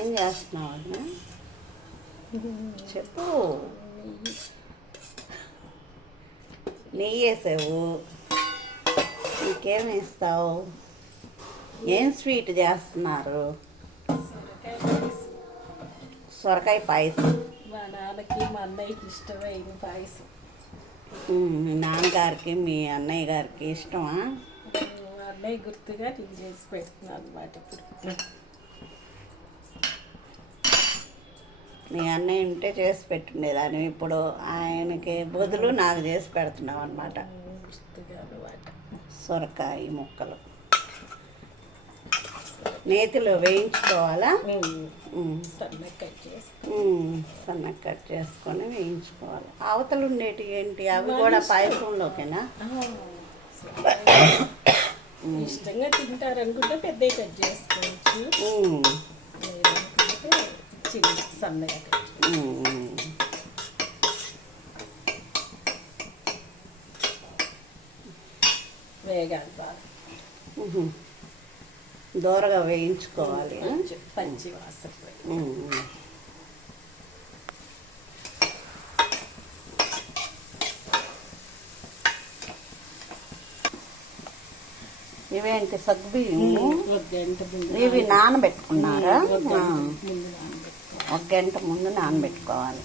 ఏం చేస్తున్నావు చెప్పు. నెయ్యి వేసావు. ఇంకేం వేస్తావు? ఏం స్వీట్ చేస్తున్నారు? సొరకాయ పాయసం. మా నాన్నకి మా అన్నయ్యకి ఇష్టమైన పాయసం. మీ నాన్నగారికి మీ అన్నయ్య గారికి ఇష్టమా? అన్నయ్య గుర్తుగా నేను చేసి పెడుతున్నాను అనమాట ఇప్పుడు. మీ అన్నయ్య ఉంటే చేసి పెట్టుండేదాన్ని. ఇప్పుడు ఆయనకి బదులు నాకు చేసి పెడుతున్నావు అనమాట సొరకాయ ముక్కలు. నేతిలో వేయించుకోవాలా? ఉమ్. సన్నగా కట్ చేసుకొని వేయించుకోవాలి. అవతలు ఉండేటి ఏంటి? అవి కూడా పాయసంలోకేనా? ఇష్టంగా తింటారనుకుంటే పెద్దవి కట్ చేసుకోవచ్చు. చిన్న సన్నగా. వేగాలి బాగా. దోరగా వేయించుకోవాలి పంచి వాసన. ఇవేంటి ముందు ఇవి నానబెట్టుకున్నారా? ఒక గంట. ముందు నానబెట్టుకోవాలి.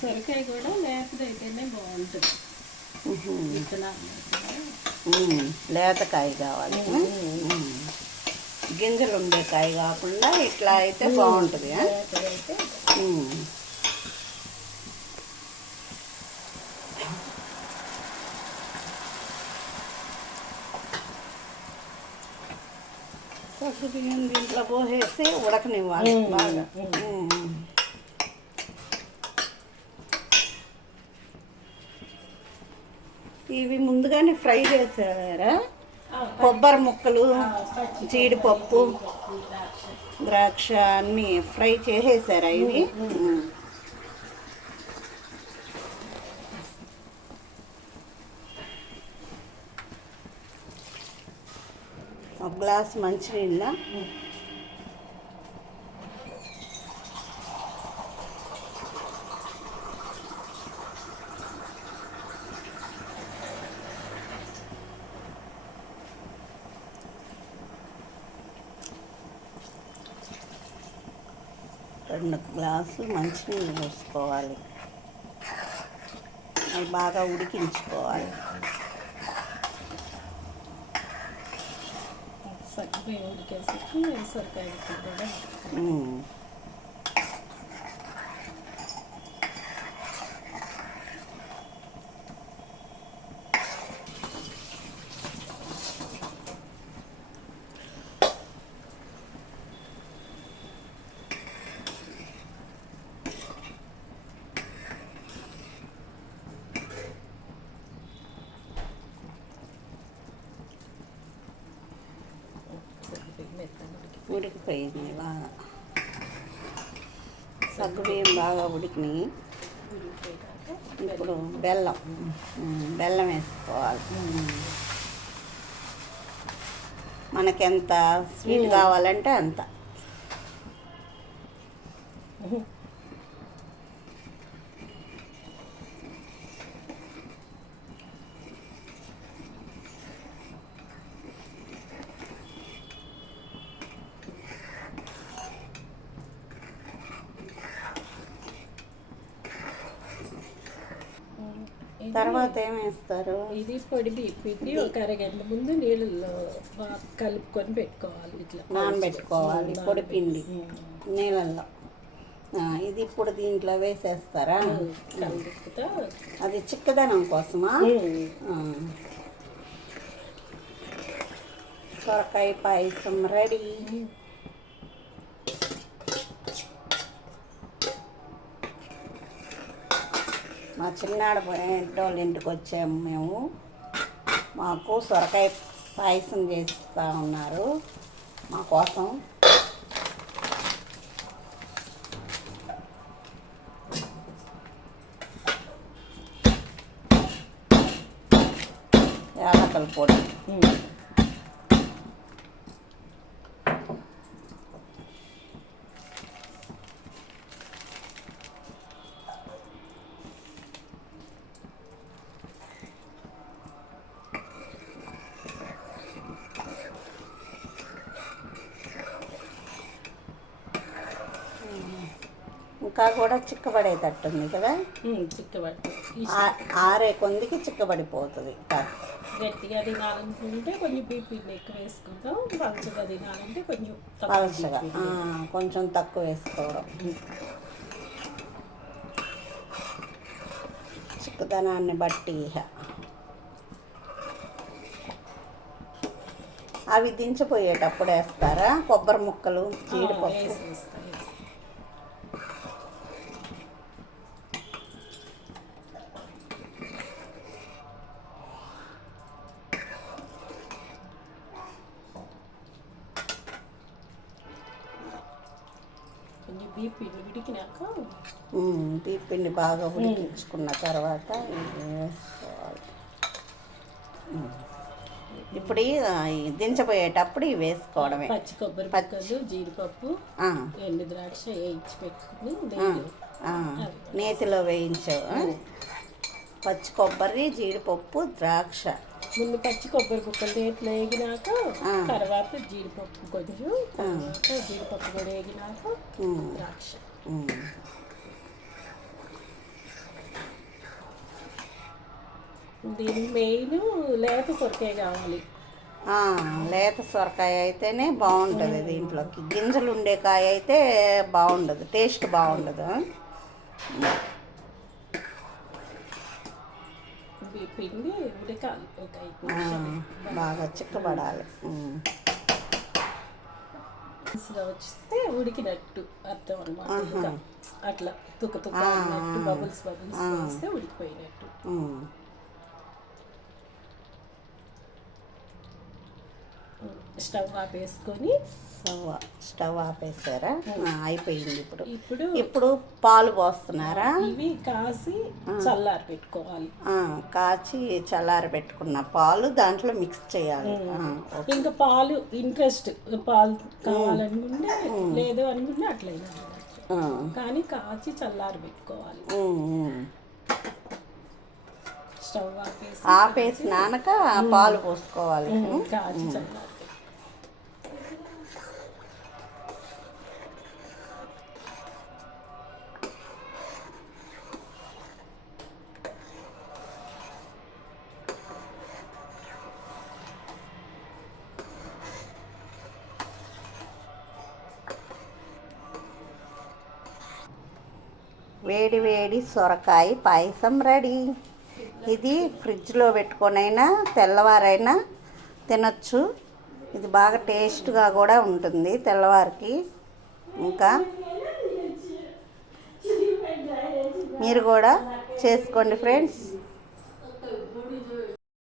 సొరకాయ కూడా లేతదైతేనే బాగుంటుంది. లేతకాయ కావాలి. గింజలు ఉండే కాయ కాకుండా ఇట్లా అయితే బాగుంటుంది సగ్గు బియ్యం దీంట్లో పోసేసి ఉడకనివ్వాలి బాగా. ఇవి ముందుగానే ఫ్రై చేసారా? కొబ్బరి ముక్కలు జీడిపప్పు పప్పు, ద్రాక్ష. ద్రాక్ష అన్ని ఫ్రై చేసేసారా ఇవి? గ్లాస్ మంచినీళ్ళ రెండు గ్లాసులు మంచినీళ్ళు పోసుకోవాలి అవి బాగా ఉడికించుకోవాలి. సగ్గుబియ్యం ఉడికేసరికి సొరకాయ ముక్కలు కూడా ఉమ్. సగ్గుబియ్యం మెత్తగా ఉడికి ఉడికిపోయింది బాగా. సగ్గుబియ్యం బాగా ఉడికినాయి. ఇప్పుడు బెల్లం బెల్లం వేసుకోవాలి. మనకెంత స్వీట్ కావాలంటే అంత ఇది- తర్వాత ఏం వేస్తారు? ఇది పొడి బియ్యం పిండి ఒక అరగంట ముందు నీళ్ళల్లో బాగా కలుపుకొని పెట్టుకోవాలి ఇట్లా. నానబెట్టుకోవాలి పొడి పిండి. నీళ్ళల్లో. ఇది ఇప్పుడు దీంట్లో వేసేస్తారా? అది చిక్కదనం కోసమా. సొరకాయ పాయసం రెడీ. మా చిన్నాడు వాళ్ళ ఇంటికి వచ్చాము మేము. మాకు సొరకాయ పాయసం చేస్తూ ఉన్నారు మా కోసం. యాలకల పొడి. ఇంకా కూడా చిక్కబడేటట్టుంది కదా? ఆరే కొందికి చిక్కబడిపోతుంది. గట్టిగా తినాలనుకుంటే కొంచెం ఎక్కువ వేసుకుంటాం పలుచగా తినాలంటే కొంచెం పలచగా కొంచెం తక్కువ వేసుకోవడం. చిక్కుదనాన్ని బట్టి. అవి దించిపోయేటప్పుడు వేస్తారా? కొబ్బరి ముక్కలు జీడిపప్పు? బీపీని ఉడికినాక పిండి బాగా ఉడికించుకున్న తర్వాత వేసుకోవాలి. ఇప్పుడు దించబోయేటప్పుడు ఇవి వేసుకోవడమే పచ్చి కొబ్బరి పచ్చి. ముక్కలు జీడిపప్పు ఎండు ద్రాక్ష వేయించి పెట్టుకుని. నేతిలో వేయించావు? పచ్చి కొబ్బరి జీడిపప్పు ద్రాక్ష ముందు పచ్చి కొబ్బరి ముక్కలు నేతిలో వేగినాక. తర్వాత జీడిపప్పు కొంచెం తర్వాత జీడిపప్పు కూడా వేగినాక ద్రాక్ష. దీనికి మెయిన్ లేత సొరకాయ కావాలి. లేత సొరకాయ అయితేనే బాగుంటుంది దీంట్లోకి. గింజలు ఉండే కాయ అయితే బాగుండదు టేస్ట్ బాగుండదు. పిండి ఉడకాలి ఒక ఐదు నిమిషాలు బాగా చిక్కబడాలి ఉమ్. వచ్చిస్తే ఉడికినట్టు అర్థం అనమాట అట్లా తుక్క తుక్క బబుల్స్ బబుల్స్ వస్తే ఉడికిపోయినట్టు స్టవ్ ఆపేసుకొని స్టవ్ స్టవ్ ఆపేసారా? అయిపోయింది ఇప్పుడు. ఇప్పుడు ఇప్పుడు పాలు పోస్తున్నారా? ఇవి కాసి చల్లారి పెట్టుకోవాలి. కాచి చల్లారి పెట్టుకున్న పాలు దాంట్లో మిక్స్ చేయాలి. ఇంకా పాలు ఇంట్రెస్ట్ పాలు కావాలనుకుంటే లేదు అనుకుంటే అట్లయినా కానీ కాచి చల్లారి పెట్టుకోవాలి. స్టవ్ ఆపేసి ఆపేసినాక పాలు పోసుకోవాలి. కాచి చల్లారి వేడి వేడి సొరకాయ పాయసం రెడీ. ఇది ఫ్రిడ్జ్లో పెట్టుకొనైనా తెల్లవారైనా తినొచ్చు. ఇది బాగా టేస్ట్గా కూడా ఉంటుంది తెల్లవారికి. ఇంకా మీరు కూడా చేసుకోండి ఫ్రెండ్స్.